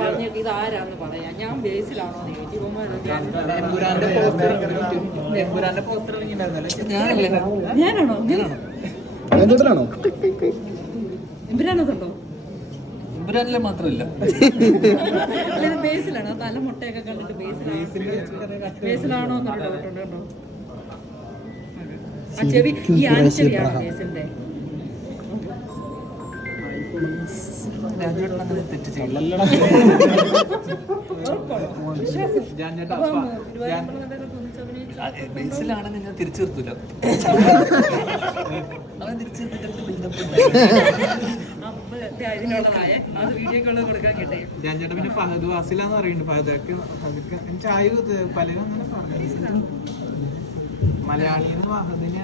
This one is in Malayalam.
പറഞ്ഞിട്ട് ഇത് ആരാന്ന് പറയാ. ഞാൻ ബേസിലാണോ ഞാനാണോ ഇബ്രാനോ ഇബ്രാനിലെ മാത്രമല്ല ബേസിലാണോ? നല്ല മുട്ടയൊക്കെ കണ്ടിട്ട് ബേസിലാണോ എന്നൊരു ഡൗട്ട് ഉണ്ട് കേട്ടോ. ആ ചെവി ഈ ആൻചെവിയാണോ ബേസിന്റെ? ബേസിലാണ് നിങ്ങൾ തിരിച്ചു നിർത്തൂല. അവൻ തിരിച്ചു പിന്നെ ഫഹദ് വാസിലാന്ന് പറയുന്നുണ്ട്. ഫഹദൊക്കെ ചായ പലരും അങ്ങനെ പറഞ്ഞു. മലയാളിന്ന് ഫഹദിനെ